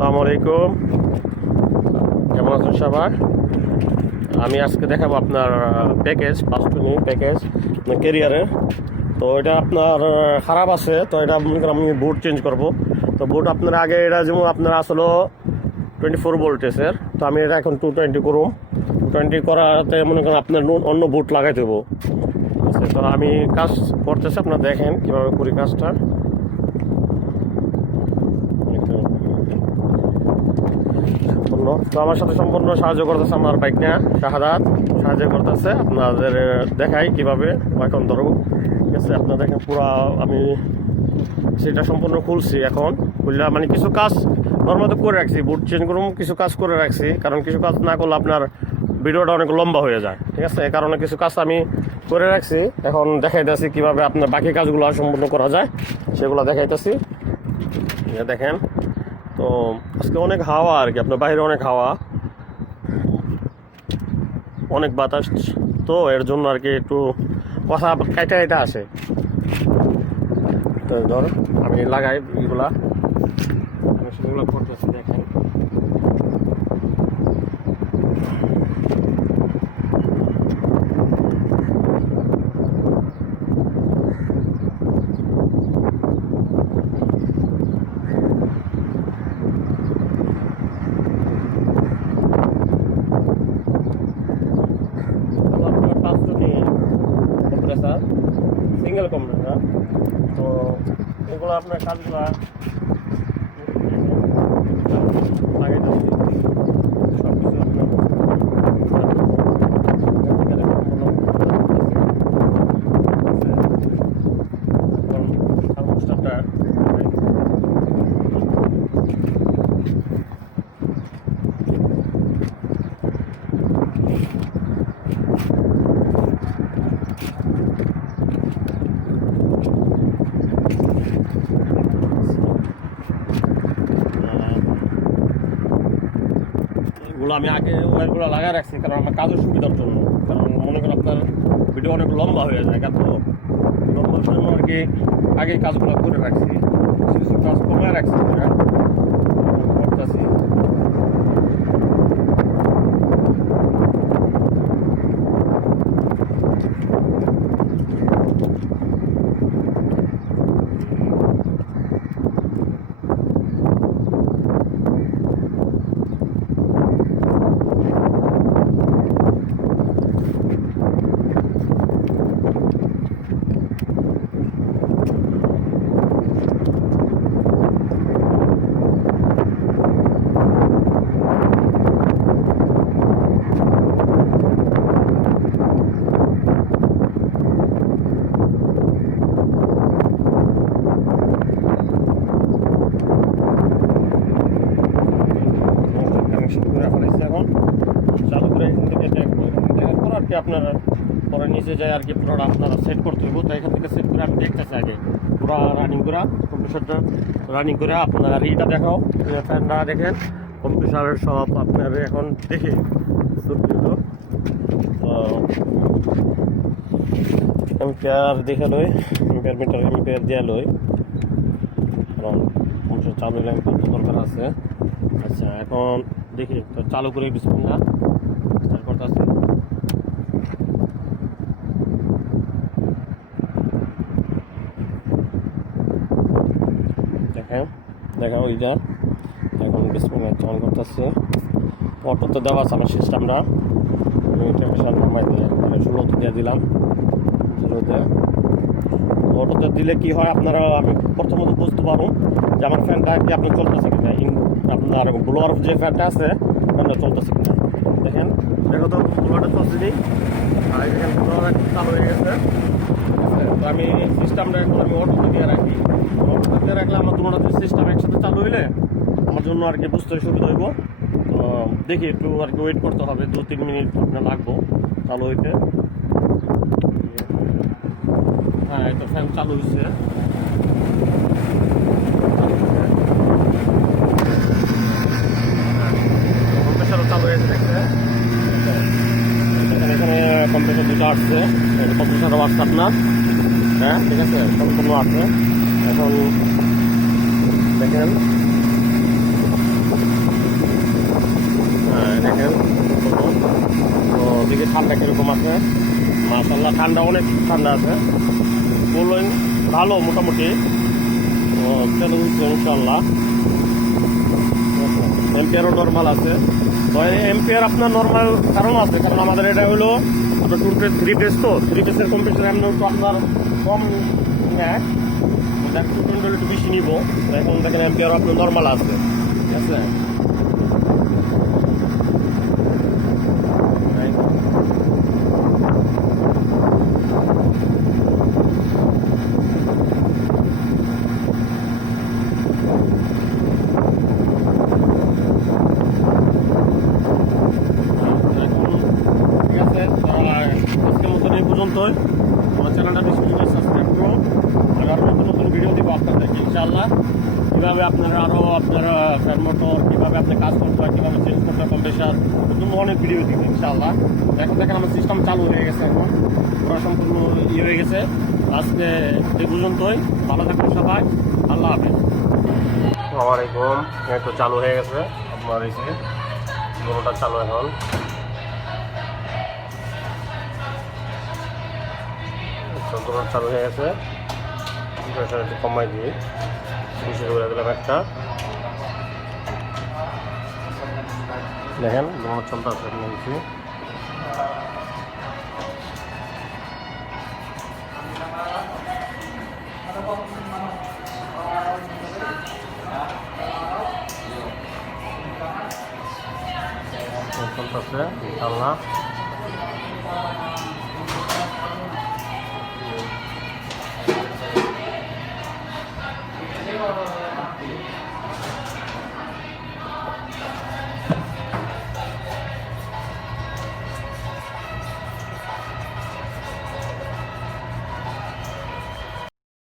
আসসালামুআলাইকুম, কেমন আছেন সবাই? আমি আজকে দেখাবো আপনার প্যাকেজ, পাঁচটুনি প্যাকেজ ক্যারিয়ারের। তো এটা আপনার খারাপ আছে, তো এটা মনে করেন আমি বোর্ড চেঞ্জ করব। তো বোর্ড আপনার আগে এটা যেমন আপনার আসলে 24 ভোল্টেজের, তো আমি এটা এখন 220 করুম। 220 করাতে মনে করেন আপনার অন্য বোর্ড লাগাই দেবো। ঠিক আছে, তো আমি কাজ করতেছি, আপনার দেখেন কীভাবে করি কাজটা। তো আমার সাথে সম্পূর্ণ সাহায্য করতেছে আমার বাইক নিয়ে শাহাদাত, সাহায্য করতেছে। আপনাদের দেখাই কীভাবে এখন ধরবো। ঠিক আছে, আপনার দেখেন পুরো আমি সেটা সম্পূর্ণ খুলছি। এখন খুললে মানে কিছু কাজ নর্মাল করে রাখছি, বুট চেঞ্জ করুন, কিছু কাজ করে রাখছি, কারণ কিছু কাজ না করলে আপনার ভিডিওটা অনেক লম্বা হয়ে যায়। ঠিক আছে, এই কারণে কিছু কাজ আমি করে রাখছি। এখন দেখাইতেছি কীভাবে আপনার বাকি কাজগুলো সম্পূর্ণ করা যায়, সেগুলো দেখাইতেছি। দেখেন, তো আজকে অনেক হাওয়া আর কি, আপনার বাইরে অনেক হাওয়া, অনেক বাতাস, তো এর জন্য আর কি একটু কথা কাইটা কাইটা আসে। তো ধর আমি লাগাই এগুলা, আমি সেগুলো করতেছি। দেখেন সিঙ্গেল কম্প্রেসার। তো এগুলো আপনার কাজগুলা লাগাই দিচ্ছি, সব কিছু আপনার আমি আগে ওয়ারগুলো লাগাই রাখছি, কারণ আমার কাজের সুবিধার জন্য। কারণ মনে করেন আপনার ভিডিও অনেক লম্বা হয়ে যায়, এত লম্বা জন্য আর কি আগে কাজগুলো করে রাখছি, কিছু কাজ কমে রাখছি করতেছি। এখন চালু করে এখান থেকে দেখবো, দেখার পর আর কি আপনার পরে নিচে যায় আর কি পুরোটা আপনারা সেট করতে হইব। তো এখান থেকে সেট করে আমি দেখতেছি আগে পুরো রানিং করা, কম্পিউটারটা রানিং করে আপনার আর এইটা দেখাও, ফ্যানটা দেখেন, কম্পিউটারের সব আপনার এখন দেখি এম্পিয়ার দেখে লই, এম্পিয়ার মিটার এম্পিয়ার দেওয়া লই, কারণ কম্পিউটার চালু হলে এম্পিয়ার দরকার আছে। আচ্ছা, এখন দেখি তো চালু করে বিসমিল্লাহ স্টার্ট করতেছি। দেখেন দেখা ওইটা এখন বিসমিল্লাহ চালু করতেছে। অটোতে দেওয়া আছে আমার সিস্টেমটা, টেম্পারেচার নামাই দিয়ে 16তে দিয়ে দিলাম। 16তে অটোতে দিলে কি হয় আপনারা, আমি প্রথমত বুঝতে পারবো যে আমার ফ্যানটা কি আপনি চলতেছে কিনা, আপনার ব্লোয়ার যে ফ্যানটা আছে ফ্যানটা চলতেছে কিনা। দেখেন দেখো তো ব্লোয়ারটা চলছে নেই, আর এখানে ব্লোয়ার চালু হয়ে গেছে। তো আমি সিস্টেমটা এখন আমি অটোতে দিয়ে রাখি, অটোতে দিয়ে রাখলে আমার দুটো সিস্টেম একসাথে চালু হইলে আমার জন্য আর কি বুঝতে সুবিধা হইব। তো দেখি একটু আর কি ওয়েট করতে হবে, 2-3 মিনিট আপনার লাগবো চালু হইতে। হ্যাঁ, এই তো ফ্যান চালু হয়েছে। কম্প্রেসারও চালু হয়েছে দেখছে, এখানে কম্প্রেসার দুটো আসছে, কম্প্রেসারও আসছে আপনার। হ্যাঁ ঠিক আছে, সম্পূর্ণ আছে। এখন দেখেন ইনশাল্লাহ ঠান্ডা, অনেক ঠান্ডা আছে, বললেন ভালো মোটামুটি চলে যাচ্ছে ইনশাল্লাহ। এম্পিয়ারও নর্মাল আছে, তো এম্পিয়ার আপনার নর্মাল কারণ আছে, কারণ আমাদের এটা হলো আপনার 2 ফেজ 3 ফেজ, তো 3 ফেজের কম্পিউটার এমন তো আপনার কম নেয়, একটু বেশি নিব। এখন দেখেন এম্পিয়ার আপনার নর্মাল আছে, ঠিক আছে। পর্যন্তই আমার চ্যানেলটা বেশি সাবস্ক্রাইব করুন, আর আরও নতুন নতুন ভিডিও দেবো আপনাদেরকে ইনশাআল্লাহ। কীভাবে আপনারা আরও আপনারা ফ্যান মোটর কীভাবে আপনি কাজ করতে হয়, কীভাবে চেঞ্জ করতে হয় কম্প্রেসার, নতুন অনেক ভিডিও দিব ইনশাআল্লাহ। এখন দেখেন আমার সিস্টেম চালু হয়ে গেছে, এখন পুরো সম্পূর্ণ ইয়ে হয়ে গেছে। আজকে এই পর্যন্তই, ভালো থাকুন সবাই, আল্লাহ হাফেজ। আসসালামু আলাইকুম, একটু চালু হয়ে গেছে আপনার এই যে গরুটা চালু এখন। চন্দ্র চালু হয়ে গেছে, প্রেশার একটু কমাই দিয়ে 20 করে দিলাম একটা। দেখেন গরম চলতে আছে নিয়েছি, চলতেছে ইনশাআল্লাহ।